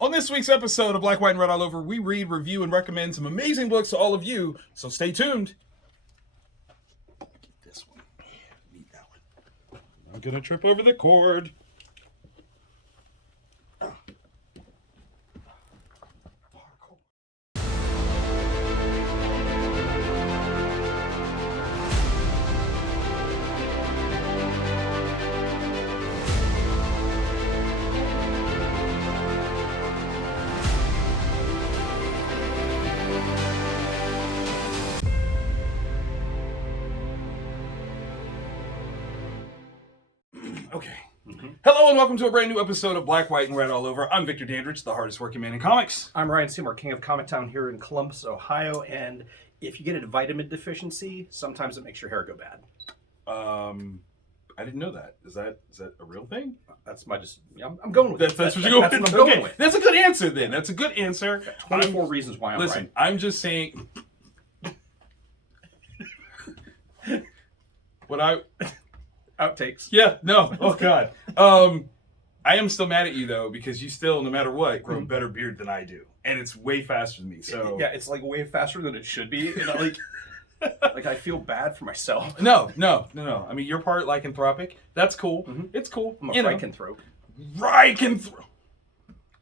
On this week's episode of Black, White, and Red All Over, we read, review, and recommend some amazing books to all of you, so stay tuned. Get this one. Need that one. I'm gonna trip over the cord. Okay. Hello and welcome to a brand new episode of Black, White, and Red All Over. I'm Victor Dandridge, the hardest working man in comics. I'm Ryan Seymour, king of Comic Town here in Columbus, Ohio, and if you get a vitamin deficiency, sometimes it makes your hair go bad. I didn't know that. Is that a real thing? That's my I'm going with That's what you're going with. That's what I'm going Okay, with. that's a good answer then. That's a good answer. 24 reasons why I'm Listen, right. I'm just saying. What I. Outtakes. Yeah, no. Oh, God. I am still mad at you, though, because you still, no matter what, grow a better beard than I do. And it's way faster than me, so... Yeah, it's like way faster than it should be. And like I feel bad for myself. No. I mean, you're part lycanthropic. That's cool. Mm-hmm. It's cool. I'm a lycanthrope. Lycanthrope.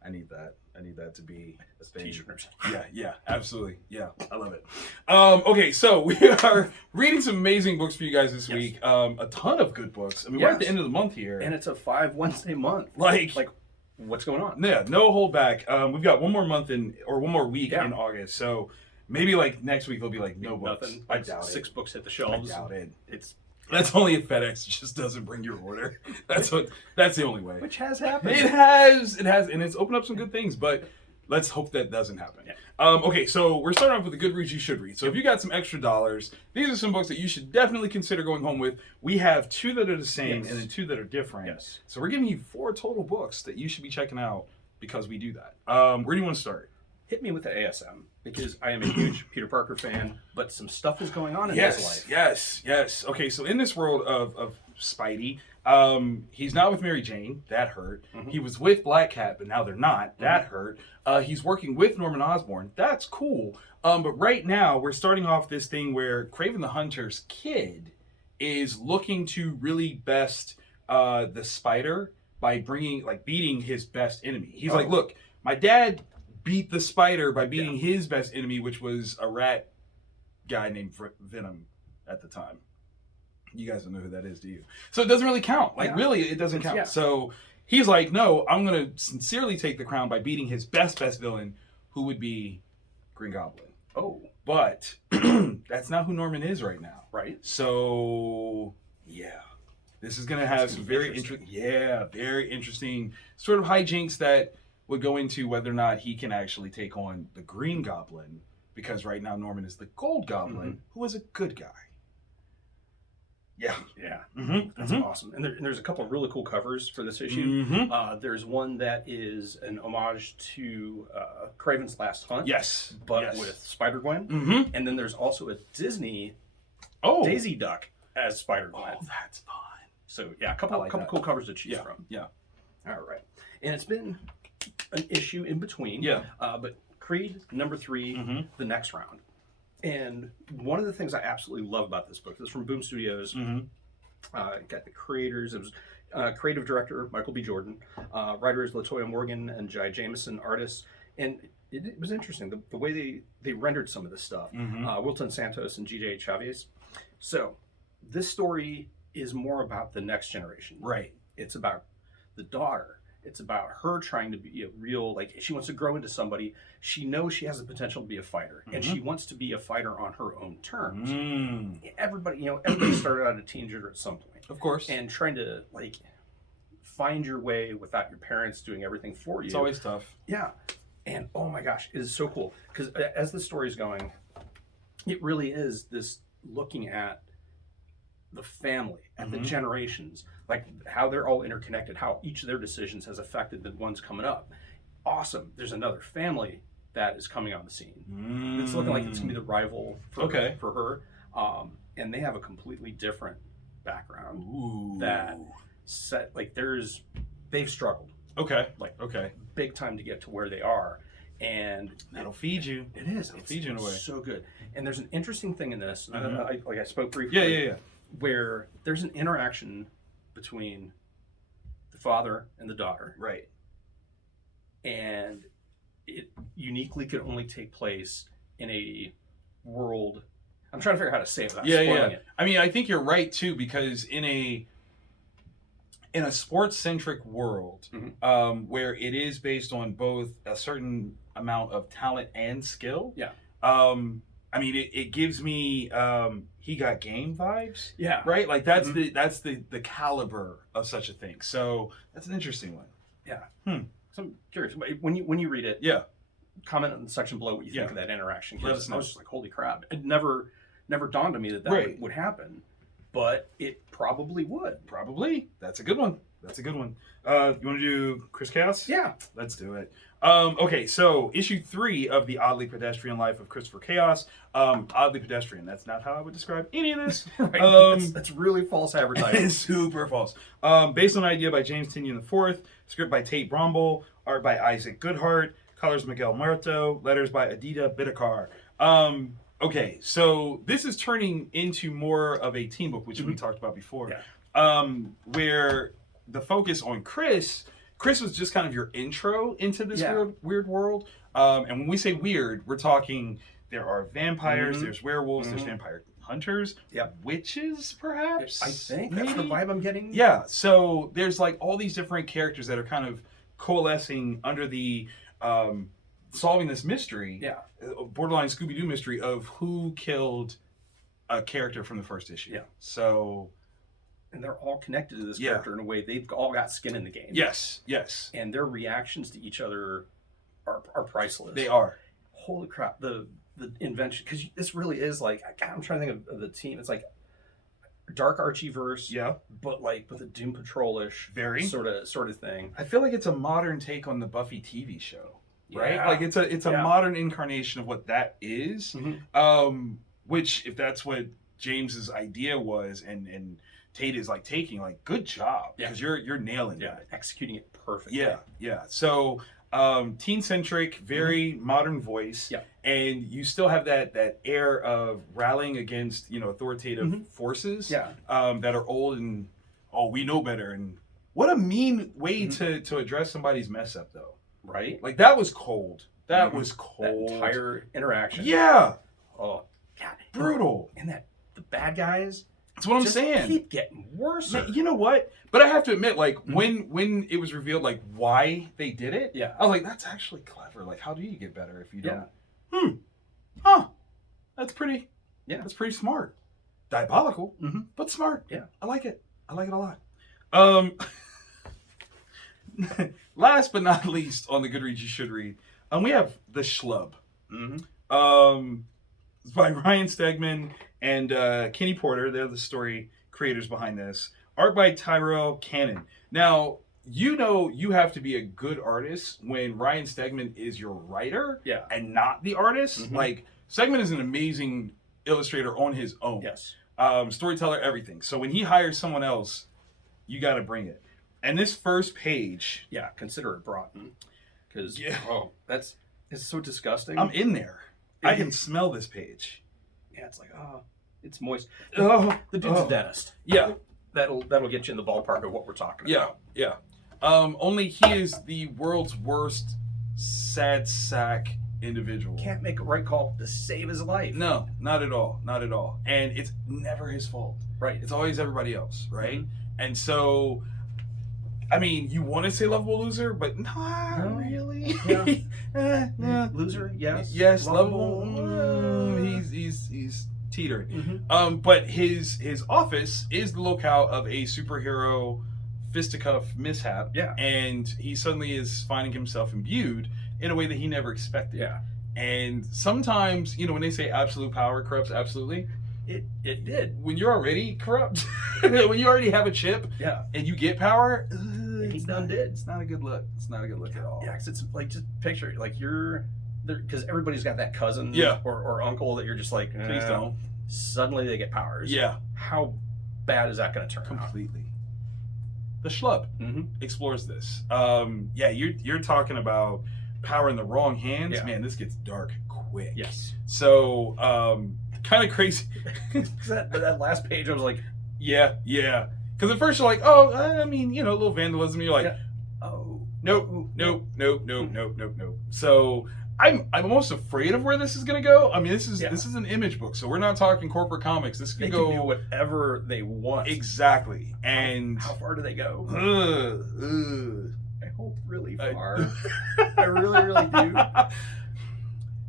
I need that to be a thing. T-shirt. Yeah, absolutely. Yeah, I love it. Okay, so we are reading some amazing books for you guys this week. A ton of good books. I mean, we're at the end of the month here. And it's a 5 Wednesday month. Like what's going on? Yeah, no hold back. We've got one more month one more week in August. So maybe like next week there'll be like no books. Nothing. I doubt 6 books hit the shelves. I doubt it. That's only if FedEx just doesn't bring your order. That's the only way. Which has happened. It has, and it's opened up some good things, but let's hope that doesn't happen. Yeah. Okay, so we're starting off with the good reads you should read. So if you got some extra dollars, these are some books that you should definitely consider going home with. We have 2 that are the same and then 2 that are different. Yes. So we're giving you 4 total books that you should be checking out because we do that. Where do you want to start? Hit me with the ASM because I am a huge Peter Parker fan, but some stuff is going on in his life. Yes. Okay, so in this world of Spidey, he's not with Mary Jane. That hurt. Mm-hmm. He was with Black Cat, but now they're not. That hurt. He's working with Norman Osborn. That's cool. But right now, we're starting off this thing where Kraven the Hunter's kid is looking to really best the Spider by beating his best enemy. He's like, look, my dad beat the Spider by beating his best enemy, which was a rat guy named Venom at the time. You guys don't know who that is, do you? So it doesn't really count. Really, it doesn't count. Yeah. So he's like, no, I'm going to sincerely take the crown by beating his best villain, who would be Green Goblin. Oh. But that's not who Norman is right now. Right. So, yeah. This is going to have some very interesting sort of hijinks that would go into whether or not he can actually take on the Green Goblin, because right now Norman is the Gold Goblin, who is a good guy. Yeah. That's awesome. And there's a couple of really cool covers for this issue. There's one that is an homage to Kraven's Last Hunt. Yes. But with Spider-Gwen. And then there's also a Disney Daisy Duck as Spider-Gwen. Oh, that's fun. So, yeah, a couple cool covers to choose from. Yeah. All right. And it's been an issue in between. Yeah. But Creed number 3, the next round. And one of the things I absolutely love about this book, this is from Boom Studios. Got the creators. It was creative director Michael B. Jordan, writers Latoya Morgan and Jai Jameson, artists. And it was interesting the way they rendered some of this stuff. Wilton Santos and G.J. Chavez. So this story is more about the next generation. Right. It's about the daughter. It's about her trying to be a real, she wants to grow into somebody. She knows she has the potential to be a fighter, and she wants to be a fighter on her own terms. Everybody started out a teenager at some point. Of course. And trying to, find your way without your parents doing everything for you. It's always tough. Yeah. And, oh my gosh, it is so cool. Because as the story's going, it really is this looking at the family and the generations, how they're all interconnected, how each of their decisions has affected the ones coming up. Awesome. There's another family that is coming on the scene. It's looking like it's going to be the rival for her. And they have a completely different background. Ooh. That they've struggled. Okay. Like, Okay. big time to get to where they are. And That'll feed you. it is. It'll feed you in a way. So good. And there's an interesting thing in this. Mhm. I spoke briefly. Yeah. Where there's an interaction between the father and the daughter. Right. And it uniquely could only take place in a world. I'm trying to figure out how to say it without spoiling it. I mean, I think you're right too, because in a sports centric world, where it is based on both a certain amount of talent and skill. Yeah. I mean, it gives me he got game vibes. Yeah. Right. Like that's the caliber of such a thing. So that's an interesting one. Yeah. So I'm curious when you read it. Yeah. Comment in the section below what you think of that interaction. Let us know. I was just like, holy crap! It never dawned on me that would happen, but it probably would. Probably. That's a good one. You want to do Chris Chaos? Yeah. Let's do it. Okay, so issue 3 of the Oddly Pedestrian Life of Christopher Chaos. Oddly pedestrian. That's not how I would describe any of this. Right. That's really false advertising. It's super false. Based on an idea by James Tynion IV, script by Tate Bromble, art by Isaac Goodhart, colors Miguel Muerto, letters by Adida Bidikar. Okay, so this is turning into more of a team book, which we talked about before. Yeah. Where the focus on Chris was just kind of your intro into this weird world. And when we say weird, we're talking there are vampires, there's werewolves, there's vampire hunters, witches, perhaps. I think that's the vibe I'm getting. Yeah. So there's like all these different characters that are kind of coalescing under the solving this mystery. Yeah. Borderline Scooby-Doo mystery of who killed a character from the first issue. Yeah. So. And they're all connected to this character in a way. They've all got skin in the game. Yes. And their reactions to each other are priceless. They are. Holy crap! The invention, because this really is like, God, I'm trying to think of the team. It's like Dark Archieverse, but like with a Doom Patrol-ish very sort of thing. I feel like it's a modern take on the Buffy TV show, right? Yeah. Like it's a modern incarnation of what that is. Which, if that's what James's idea was, and Tate is like taking, like, good job, because you're nailing it, executing it perfectly. Yeah. So teen centric, very modern voice, and you still have that air of rallying against authoritative forces that are old and we know better. And what a mean way to address somebody's mess up, though, right? Like that was cold. That was cold. That entire interaction. Yeah. Oh God, brutal. And the bad guys. That's what I'm saying. Keep getting worse. You know what? But I have to admit, like when it was revealed, like why they did it, I was like, that's actually clever. Like, how do you get better if you don't? That's pretty. Yeah, that's pretty smart. Diabolical, but smart. Yeah, I like it. I like it a lot. Last but not least, on the Goodreads you should read, we have the Schlub. It's by Ryan Stegman and Kenny Porter. They're the story creators behind this. Art by Tyrell Cannon. Now, you have to be a good artist when Ryan Stegman is your writer and not the artist. Like, Stegman is an amazing illustrator on his own. Yes. Storyteller, everything. So when he hires someone else, you got to bring it. And this first page... Yeah, consider it Broughton. Because, it's so disgusting. I'm in there. I can smell this page. Yeah, it's like, it's moist. The dude's a dentist. Yeah. That'll get you in the ballpark of what we're talking about. Yeah. Only he is the world's worst sad sack individual. Can't make a right call to save his life. No, not at all. Not at all. And it's never his fault. Right. It's always everybody else, right? And so, I mean, you want to say lovable loser, but not really. Yeah. Loser, yes. Yes, lovable. He's teetering. But his office is the locale of a superhero fisticuff mishap. Yeah. And he suddenly is finding himself imbued in a way that he never expected. Yeah. And sometimes, when they say absolute power corrupts absolutely, it did. When you're already corrupt, when you already have a chip, and you get power, he's done did. It's not a good look. It's not a good look at all. Yeah, because it's like, just picture like you're there, because everybody's got that cousin, or uncle that you're just like, please don't. Suddenly they get powers. Yeah. How bad is that going to turn out? Completely. The Schlub explores this. Yeah, you're talking about power in the wrong hands. Yeah. Man, this gets dark quick. Yes. So, kind of crazy. that last page, I was like, yeah. Because at first you're like, oh, I mean, a little vandalism. You're like, oh, nope. So I'm almost afraid of where this is going to go. I mean, this is an image book, so we're not talking corporate comics. This can go do whatever they want. Exactly. And how far do they go? I hope really far. I really do.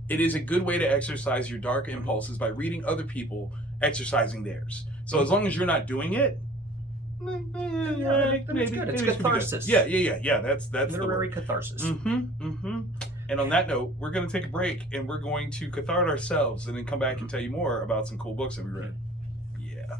It is a good way to exercise your dark impulses by reading other people exercising theirs. So as long as you're not doing it, it's good. It's catharsis. Yeah. That's literary catharsis. And on that note, we're going to take a break and we're going to cathart ourselves and then come back and tell you more about some cool books that we read. Yeah.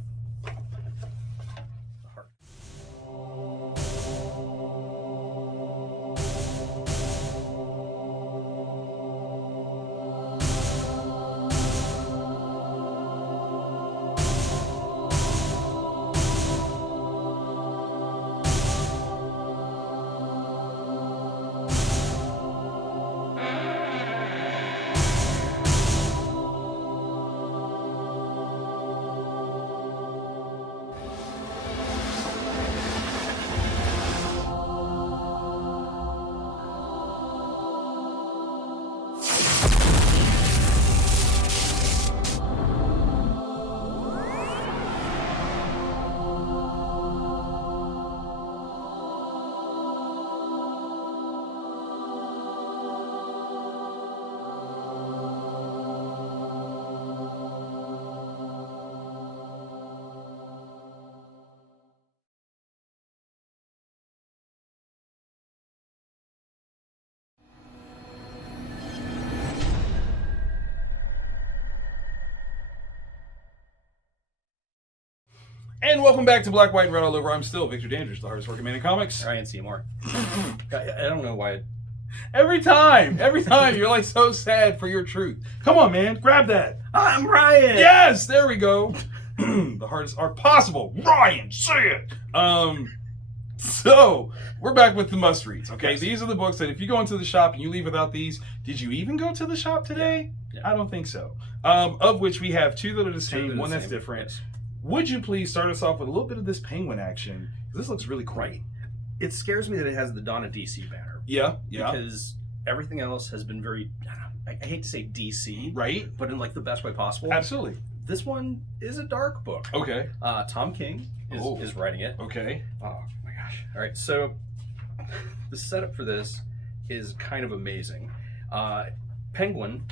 And welcome back to Black, White, and Red All Over. I'm still Victor Dandridge, the hardest working man in comics. Ryan Seymour. I don't know why. Every time, you're like so sad for your truth. Come on, man, grab that. I'm Ryan. Yes, there we go. The hardest are possible. Ryan, say it. So we're back with the must reads. Okay, yes. These are the books that if you go into the shop and you leave without these, did you even go to the shop today? Yeah. I don't think so. Of which we have two that are the same, one that's different. Yes. Would you please start us off with a little bit of this Penguin action? This looks really cool. Right. It scares me that it has the Donna DC banner. Yeah. Because everything else has been very, I hate to say DC. Right. But in like the best way possible. Absolutely. This one is a dark book. Okay. Tom King is writing it. Okay. Oh my gosh. All right. So the setup for this is kind of amazing. Penguin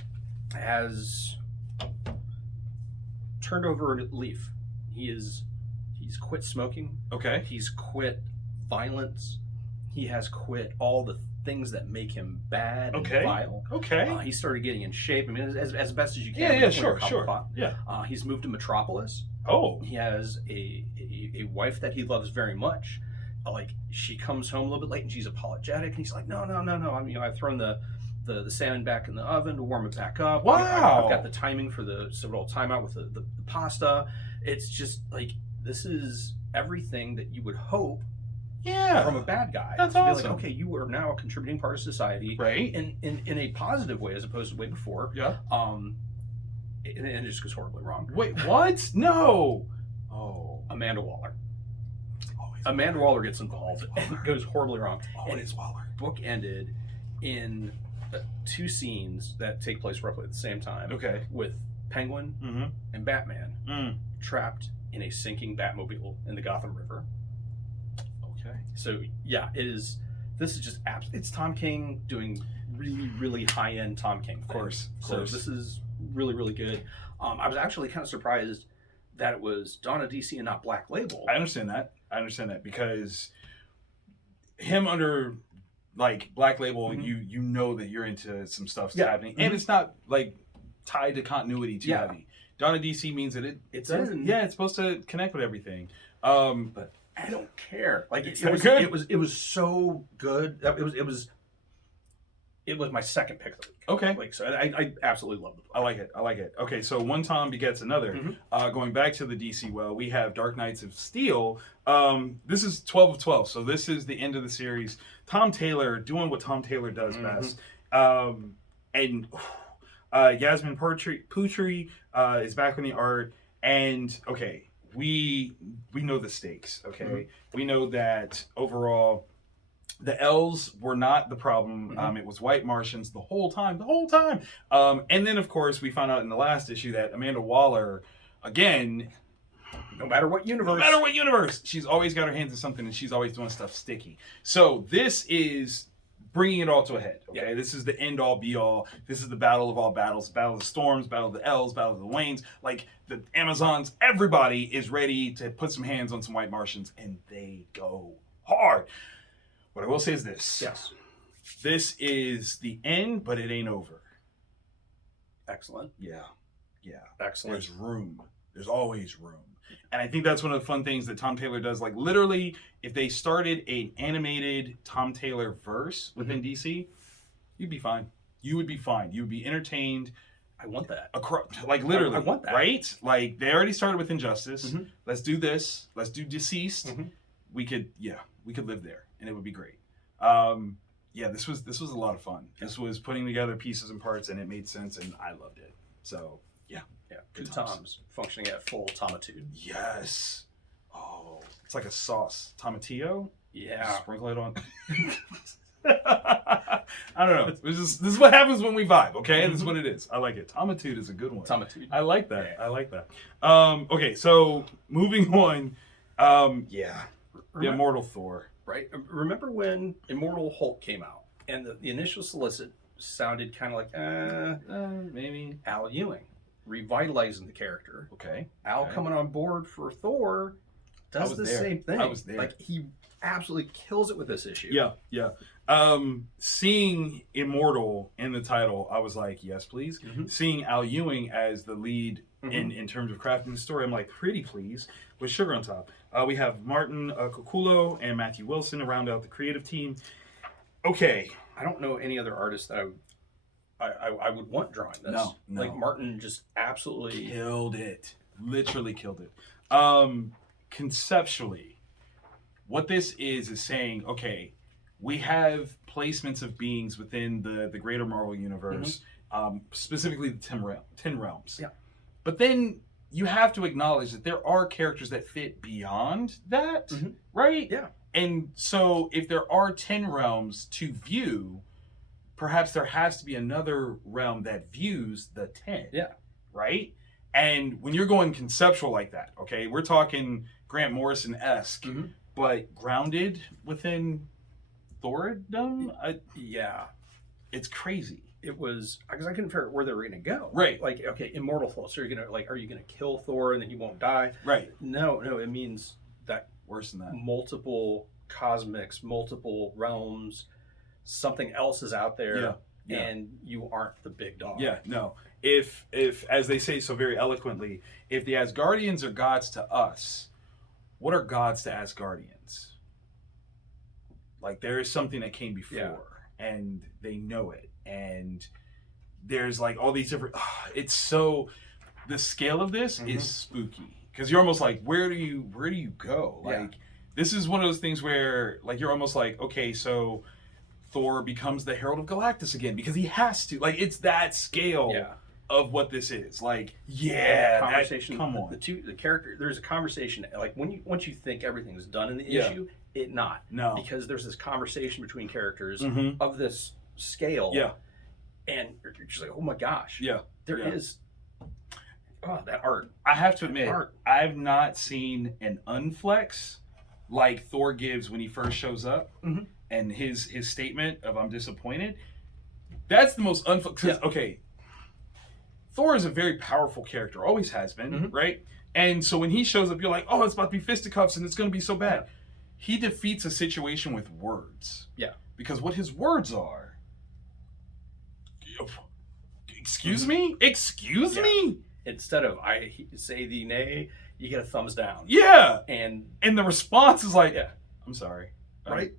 has turned over a leaf. He's quit smoking. Okay. He's quit violence. He has quit all the things that make him bad and vile. Okay. He started getting in shape. I mean, as best as you can. Yeah, sure. Yeah. He's moved to Metropolis. Oh. He has a wife that he loves very much. Like, she comes home a little bit late and she's apologetic. And he's like, no. I mean, I've thrown the salmon back in the oven to warm it back up. Wow. I've got the timing for the little timeout with the pasta. It's just like, this is everything that you would hope from a bad guy. That's awesome. Be like, okay, you are now a contributing part of society. Right. In a positive way as opposed to way before. Yeah. And it just goes horribly wrong. Wait, what? No. Oh. Amanda Waller. Amanda Waller gets involved and it goes horribly wrong. Always Waller. Book ended in two scenes that take place roughly at the same time. Okay. With Penguin and Batman trapped in a sinking Batmobile in the Gotham River. Okay. So yeah, this is just it's Tom King doing really, really high-end Tom King. Of course. So this is really, really good. I was actually kind of surprised that it was Donna DC and not Black Label. I understand that because him under like Black Label, you know that you're into some stuff's happening, and it's not like tied to continuity too heavy. Donna DC means that it does. Yeah, it's supposed to connect with everything. But I don't care. Like it was so good. It it was my second pick of the week. Okay. Like, so I absolutely love the book. I like it. I like it. Okay, so one Tom begets another. Mm-hmm. Going back to the DC we have Dark Knights of Steel. This is 12 of 12, so this is the end of the series. Tom Taylor doing what Tom Taylor does best. And Yasmin Putri is back on the art. And, okay, we know the stakes, okay? We know that overall the elves were not the problem. It was white Martians the whole time. And then, of course, we found out in the last issue that Amanda Waller, again, no matter what universe, she's always got her hands in something, and she's always doing stuff sticky. So this is bringing it all to a head. Okay, this is the end all be all. This is the battle of all battles, battle of the storms, battle of the elves, battle of the Waynes. Like the Amazons, everybody is ready to put some hands on some white Martians, and they go hard. What I will say is this. Yes. This is the end, but it ain't over. Excellent. Yeah. Excellent. There's room. There's always room. And I think that's one of the fun things that Tom Taylor does. Like, literally, if they started an animated Tom Taylor verse within DC, you'd be fine. You would be fine. You would be entertained. I want that. Like, literally. I want that. Right? Like, they already started with Injustice. Let's do this. Let's do Deceased. We could live there, and it would be great. This was a lot of fun. This was putting together pieces and parts, and it made sense, and I loved it. So, yeah. Good Toms functioning at full Tomitude. Yes. Oh, it's like a sauce. Tomatillo? Yeah. Sprinkle it on. I don't know. This is what happens when we vibe, okay? This is what it is. I like it. Tomitude is a good one. Tomitude. I like that. I like that. Okay, so moving on. The Immortal Thor. Right. Remember when Immortal Hulk came out, and the initial solicit sounded kind of like, maybe Al Ewing revitalizing the character. Okay. Al coming on board for Thor does the same thing. I was there. Like, he absolutely kills it with this issue. Yeah. Seeing Immortal in the title, I was like, yes, please. Seeing Al Ewing as the lead in terms of crafting the story, I'm like, pretty please, with sugar on top. We have Martin Cocullo and Matthew Wilson to round out the creative team. Okay. I don't know any other artist that I would want drawing this. No. Like, Martin just absolutely killed it. Literally killed it. Conceptually, what this is saying, okay, we have placements of beings within the greater Marvel universe, specifically the 10 realms. Yeah. But then you have to acknowledge that there are characters that fit beyond that, right? Yeah. And so if there are 10 realms to view, perhaps there has to be another realm that views the 10. Yeah. Right? And when you're going conceptual like that, okay, we're talking Grant Morrison-esque, but grounded within Thoradom? It's crazy. It was, because I couldn't figure out where they were going to go. Right. Like, okay, Immortal Thor. So you're going to, like, are you going to kill Thor and then he won't die? Right. No, it means that worse than that. Multiple cosmics, multiple realms, something else is out there, and you aren't the big dog. Yeah, no. If as they say so very eloquently, if the Asgardians are gods to us, what are gods to Asgardians? Like, there is something that came before, and they know it, and there's like all these different. It's so, the scale of this is spooky, because you're almost like, where do you go? Like, this is one of those things where, like, you're almost like, okay, so Thor becomes the Herald of Galactus again because he has to. Like, it's that scale of what this is. Like, conversation. Come on, the character. There's a conversation. Like, once you think everything's done in the issue, no, because there's this conversation between characters of this scale. Yeah, and you're just like, oh my gosh. Yeah, there is. Oh, that art. I have to admit, I've not seen an unflex like Thor gives when he first shows up. And his statement of "I'm disappointed," that's the most okay. Thor is a very powerful character, always has been, right? And so when he shows up, you're like, oh, it's about to be fisticuffs and it's going to be so bad. He defeats a situation with words. Yeah. Because what his words are, excuse me? Excuse me? Instead of I say thee nay, you get a thumbs down. Yeah. And the response is like, I'm sorry. Right?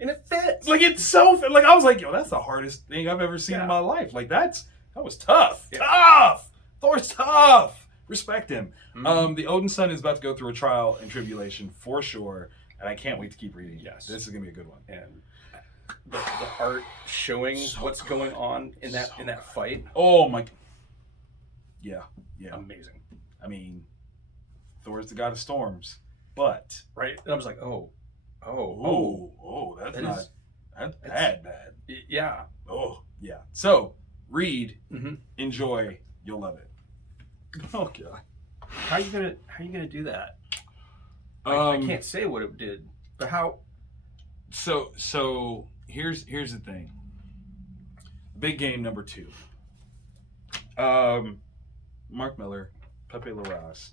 And it fits. Like it's so like I was like, yo, that's the hardest thing I've ever seen in my life. Like that was tough. Yeah. Tough. Thor's tough. Respect him. Mm-hmm. The Odin son is about to go through a trial and tribulation for sure, and I can't wait to keep reading. Yes, this is gonna be a good one. And the art showing what's going on in that fight. Oh my. Yeah. Amazing. I mean, Thor's the god of storms, but right. And I was like, oh, that's bad. Yeah. Oh, yeah. So read, enjoy, you'll love it. Oh god. How are you gonna do that? I can't say what it did, but how? So here's the thing. Big game number 2. Mark Miller, Pepe Larraz.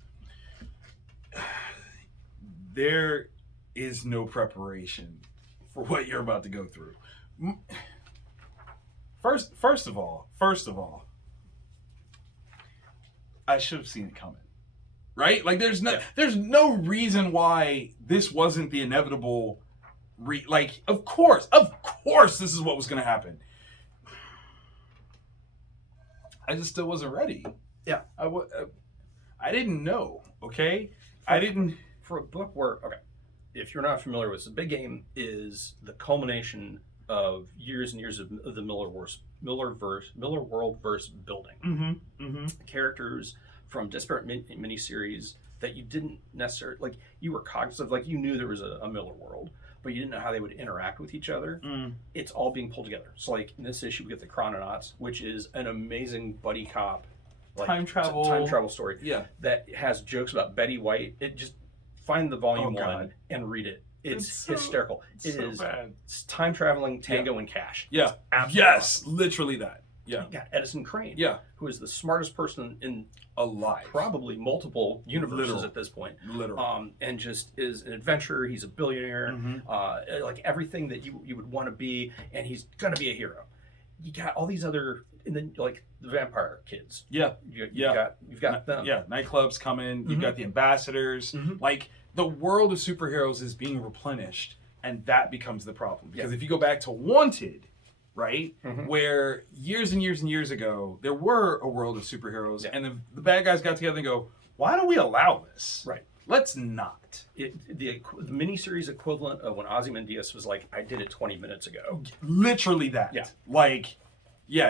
There is no preparation for what you're about to go through. First of all, I should have seen it coming. Right? Like there's no reason why this wasn't the inevitable of course this is what was going to happen. I just still wasn't ready. Yeah. I didn't know, okay? For a book where, if you're not familiar with this, the big game is the culmination of years and years of the Miller Worldverse building. Characters from disparate miniseries that you didn't necessarily, you were cognizant of, you knew there was a Miller world, but you didn't know how they would interact with each other. It's all being pulled together. So, in this issue, we get the Chrononauts, which is an amazing buddy cop, time travel story. Yeah. That has jokes about Betty White. Find the volume 1 and read it. It's hysterical. It's bad. It's time traveling Tango and Cash. Yeah. Yes, awesome. Literally that. Yeah. You got Edison Crane. Yeah. Who is the smartest person in alive. Probably multiple universes at this point. Literally. And just is an adventurer. He's a billionaire. Everything that you would want to be, and he's gonna be a hero. You got all these other, and then the vampire kids. Yeah. You've got them. Yeah. Nightclubs coming. You've got the ambassadors. The world of superheroes is being replenished, and that becomes the problem. Because if you go back to Wanted, right, where years and years and years ago, there were a world of superheroes, and the bad guys got together and go, why don't we allow this? Right. Let's not. The miniseries equivalent of when Ozymandias was like, I did it 20 minutes ago. Literally that. Yeah.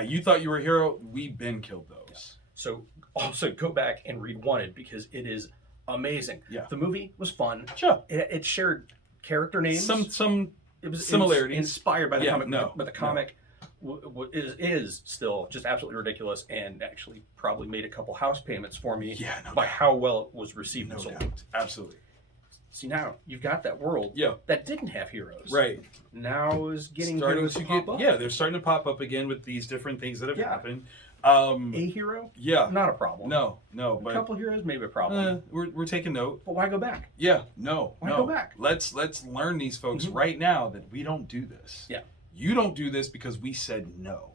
You thought you were a hero? We've been killed those. Yeah. So also go back and read Wanted because it is amazing. Yeah. The movie was fun. Sure. It shared character names. Some similarities. Inspired by the comic. No. But the comic is still just absolutely ridiculous and actually probably made a couple house payments for me by how well it was received and sold. Absolutely. See, now you've got that world that didn't have heroes. Right. Now is getting heroes to pop up. Yeah, they're starting to pop up again with these different things that have happened. A hero? Yeah. Not a problem. No. A couple heroes, maybe a problem. We're taking note. But why go back? Yeah. No. Why go back? Let's learn these folks right now that we don't do this. Yeah. You don't do this because we said no.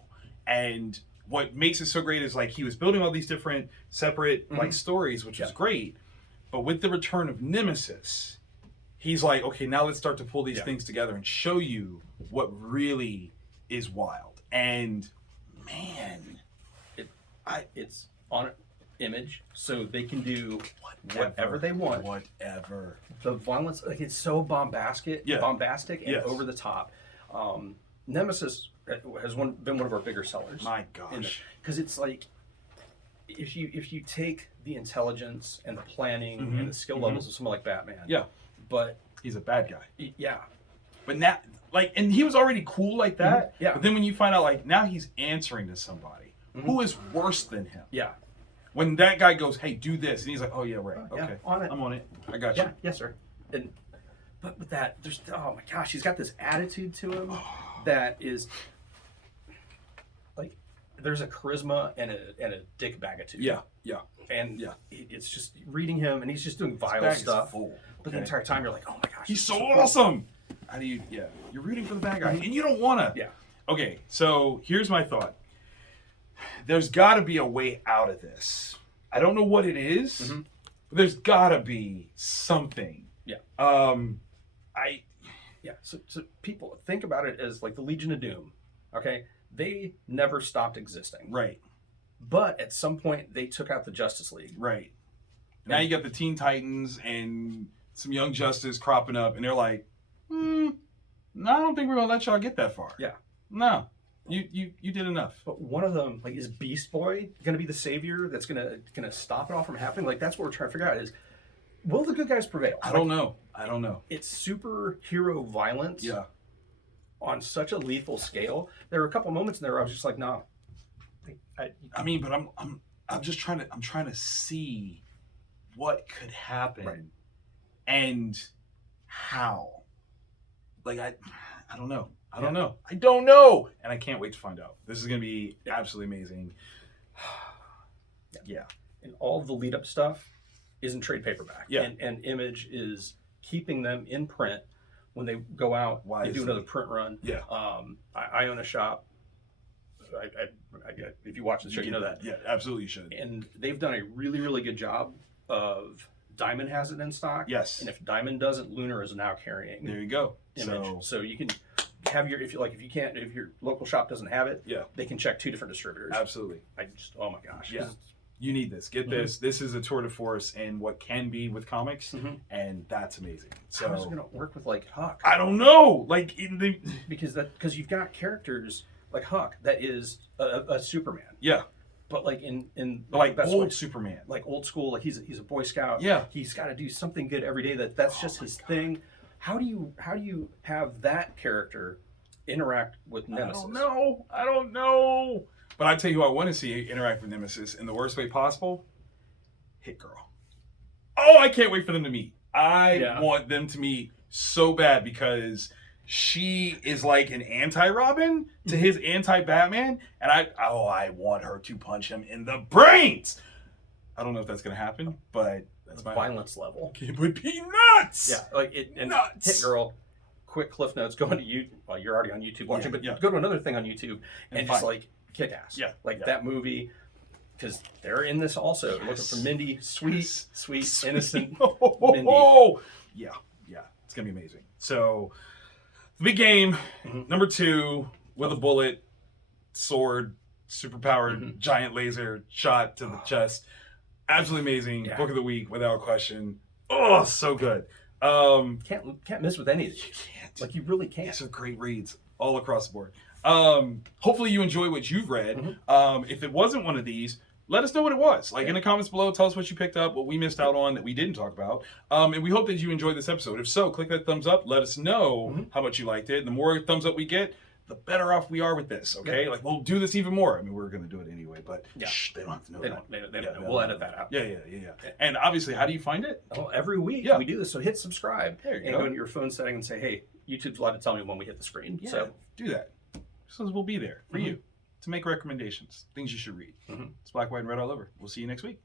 And what makes it so great is he was building all these different separate stories, which was great. But with the return of Nemesis, he's like, okay, now let's start to pull these things together and show you what really is wild. And man, it's on Image, so they can do whatever they want. Whatever. The violence, it's so bombastic and over the top. Nemesis has been one of our bigger sellers. My gosh. Because it's if you take the intelligence and the planning and the skill levels of someone like Batman. Yeah. But he's a bad guy. Yeah. But now, and he was already cool like that. Yeah. But then when you find out, now he's answering to somebody who is worse than him. Yeah. When that guy goes, hey, do this, and he's like, oh yeah, right, okay, on it. I'm on it. I got you. Yeah, yes, sir. But with that, there's oh my gosh, he's got this attitude to him that is there's a charisma and a dick bag attitude. Yeah. And it's just reading him, and he's just doing vile stuff. Full. But the entire time you're like, oh my gosh, he's so awesome. How do you? Yeah, you're rooting for the bad guy, and you don't want to. Yeah. Okay, so here's my thought. There's got to be a way out of this. I don't know what it is, but there's got to be something. Yeah. Yeah. So people think about it as like the Legion of Doom. Okay, they never stopped existing. Right. But at some point, they took out the Justice League. Right. Now you got the Teen Titans and some Young Justice cropping up, and they're like, no, I don't think we're gonna let y'all get that far. Yeah. No. You did enough. But one of them, like, is Beast Boy going to be the savior that's gonna stop it all from happening? Like, that's what we're trying to figure out: is will the good guys prevail? I don't know. It's superhero violence. Yeah. On such a lethal scale. There were a couple moments in there where I was just like, no. I mean, but I'm just trying to see what could happen, right. And how. Like I don't know. I don't know, and I can't wait to find out. This is gonna be absolutely amazing. Yeah. And all of the lead up stuff is in trade paperback. Yeah. And Image is keeping them in print when they go out. They do another print run. Yeah. I own a shop. If you watch the show, you know that. Yeah, absolutely you should. And they've done a really, really good job of Diamond has it in stock. Yes. And if Diamond doesn't, Lunar is now carrying. There you go. Image. So you can have if your local shop doesn't have it, yeah, they can check 2 different distributors. Absolutely. Oh my gosh. Yeah. You need this. Get this. This is a tour de force in what can be with comics, and that's amazing. So how is it going to work with like Huck? I don't know. Like because you've got characters like Huck that is a Superman. Yeah. But like in like the best old way, Superman, like old school, like he's a Boy Scout. Yeah. He's got to do something good every day. That's just his thing. How do you have that character interact with Nemesis? I don't know. But I tell you who I want to see interact with Nemesis in the worst way possible. Hit Girl. Oh, I can't wait for them to meet. I want them to meet so bad because she is like an anti-Robin to his anti-Batman, and I want her to punch him in the brains. I don't know if that's gonna happen, but that's my violence level. It would be nuts. Yeah, like it. And nuts. Hit Girl. Quick cliff notes. Go into YouTube. Well, you're already on YouTube watching, but go to another thing on YouTube and just like kick ass. Yeah, that movie. Because they're in this also. Looking for Mindy, sweet, innocent Mindy. Yeah, it's gonna be amazing. So, the big game, number 2, with a bullet, sword, superpowered giant laser shot to the chest. Absolutely amazing. Book of the week, without question. Oh, so good. Can't miss with any of these. You can't. Like you really can't. These are great reads all across the board. Hopefully you enjoy what you've read. If it wasn't one of these, let us know what it was. Like in the comments below, tell us what you picked up, what we missed out on that we didn't talk about. And we hope that you enjoyed this episode. If so, click that thumbs up. Let us know how much you liked it. The more thumbs up we get, the better off we are with this, okay? Like, we'll do this even more. I mean, we're going to do it anyway, but shh, they don't have to know that. They don't know. We'll edit that out. Yeah. And obviously, how do you find it? Well, every week we do this, so hit subscribe. There you go. Go into your phone setting and say, hey, YouTube's allowed to tell me when we hit the screen. Yeah, so do that. So we'll be there for you to make recommendations, things you should read. It's black, white, and red all over. We'll see you next week.